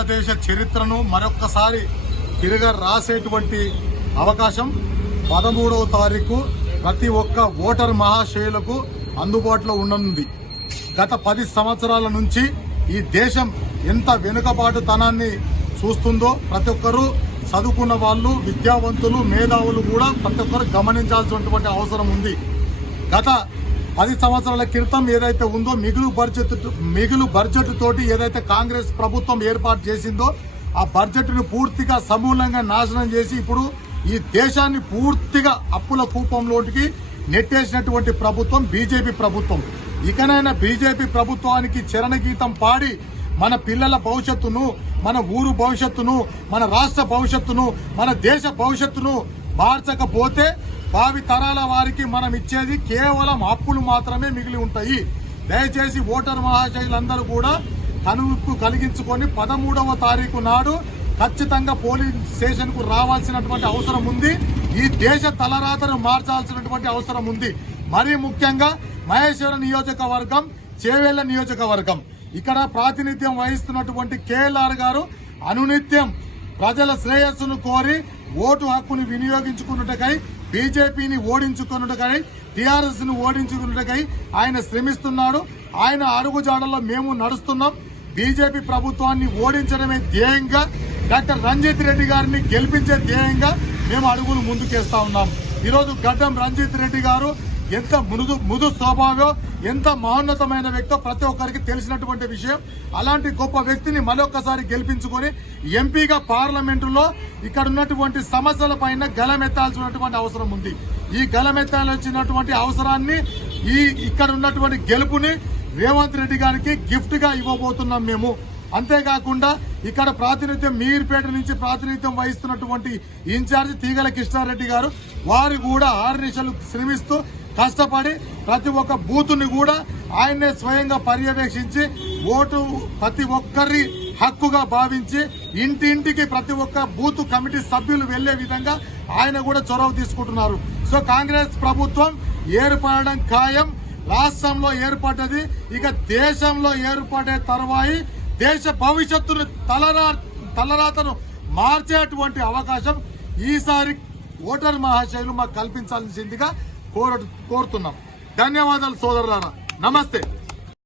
భారతదేశ చరిత్రను మరొక్కసారి తిరగ రాసేటువంటి అవకాశం పదమూడవ తారీఖు ప్రతి ఒక్క ఓటర్ మహాశయులకు అందుబాటులో ఉండనుంది. గత పది సంవత్సరాల నుంచి ఈ దేశం ఎంత వెనుకబాటుతనాన్ని చూస్తుందో ప్రతి ఒక్కరూ చదువుకున్న వాళ్ళు విద్యావంతులు మేధావులు కూడా ప్రతి ఒక్కరు గమనించాల్సినటువంటి అవసరం ఉంది. గత పది సంవత్సరాల క్రితం ఏదైతే ఉందో మిగులు బడ్జెట్ మిగులు బడ్జెట్ తోటి ఏదైతే కాంగ్రెస్ ప్రభుత్వం ఏర్పాటు చేసిందో ఆ బడ్జెట్ను పూర్తిగా సమూలంగా నాశనం చేసి ఇప్పుడు ఈ దేశాన్ని పూర్తిగా అప్పుల కూపంలోకి నెట్టేసినటువంటి ప్రభుత్వం బీజేపీ ప్రభుత్వం. ఇకనైనా బీజేపీ ప్రభుత్వానికి చరణగీతం పాడి మన పిల్లల భవిష్యత్తును మన ఊరు భవిష్యత్తును మన రాష్ట్ర భవిష్యత్తును మన దేశ భవిష్యత్తును మార్చకపోతే భావి తరాల వారికి మనం ఇచ్చేది కేవలం అప్పులు మాత్రమే మిగిలి ఉంటాయి. దయచేసి ఓటర్ మహాశైలందరూ కూడా కనువిప్పు కలిగించుకొని పదమూడవ తారీఖు నాడు ఖచ్చితంగా పోలింగ్ స్టేషన్కు రావాల్సినటువంటి అవసరం ఉంది. ఈ దేశ తలరాతను మార్చాల్సినటువంటి అవసరం ఉంది. మరీ ముఖ్యంగా మహేశ్వర నియోజకవర్గం చేవేళ్ళ నియోజకవర్గం. ఇక్కడ ప్రాతినిధ్యం వహిస్తున్నటువంటి కేఎల్ఆర్ గారు అనునిత్యం ప్రజల శ్రేయస్సును కోరి ఓటు హక్కును వినియోగించుకున్నటకై బీజేపీని ఓడించుకున్నటకై టీఆర్ఎస్ను ఓడించుకున్నటకై ఆయన శ్రమిస్తున్నాడు. ఆయన అడుగుజాడల్లో మేము నడుస్తున్నాం. బీజేపీ ప్రభుత్వాన్ని ఓడించడమే ధ్యేయంగా డాక్టర్ రంజిత్ రెడ్డి గారిని గెలిపించే ధ్యేయంగా మేము అడుగులు ముందుకేస్తా ఉన్నాం. ఈరోజు గడ్డం రంజిత్ రెడ్డి గారు ఎంత మృదు మృదు స్వభావం ఎంత మహోన్నతమైన వ్యక్తో ప్రతి ఒక్కరికి తెలిసినటువంటి విషయం. అలాంటి గొప్ప వ్యక్తిని మరొకసారి గెలిపించుకొని ఎంపీగా పార్లమెంటులో ఇక్కడ ఉన్నటువంటి సమస్యల పైన గలమెత్తాల్సినటువంటి అవసరం ఉంది. ఈ గలమెత్తాల్సినటువంటి అవసరాన్ని ఈ ఇక్కడ ఉన్నటువంటి గెలుపుని రేవంత్ రెడ్డి గారికి గిఫ్ట్గా ఇవ్వబోతున్నాం మేము. అంతేకాకుండా ఇక్కడ ప్రాతినిధ్యం మీర్పేట నుంచి ప్రాతినిధ్యం వహిస్తున్నటువంటి ఇన్ఛార్జ్ తీగల కృష్ణారెడ్డి గారు వారు కూడా ఆరు శ్రమిస్తూ కష్టపడి ప్రతి ఒక్క బూతుని కూడా ఆయన్నే స్వయంగా పర్యవేక్షించి ఓటు ప్రతి ఒక్కరి హక్కుగా భావించి ఇంటింటికి ప్రతి ఒక్క బూత్ కమిటీ సభ్యులు వెళ్ళే విధంగా ఆయన కూడా చొరవ తీసుకుంటున్నారు. సో కాంగ్రెస్ ప్రభుత్వం ఏర్పడడం ఖాయం. రాష్ట్రంలో ఏర్పడ్డది. ఇక దేశంలో ఏర్పడే తర్వాయి దేశ భవిష్యత్తును తలరా తలరాతను మార్చేటువంటి అవకాశం ఈసారి ఓటర్ మహాశైలు మాకు కల్పించాల్సిందిగా కోరుతున్నాం. ధన్యవాదాలు సోదరులారా. నమస్తే.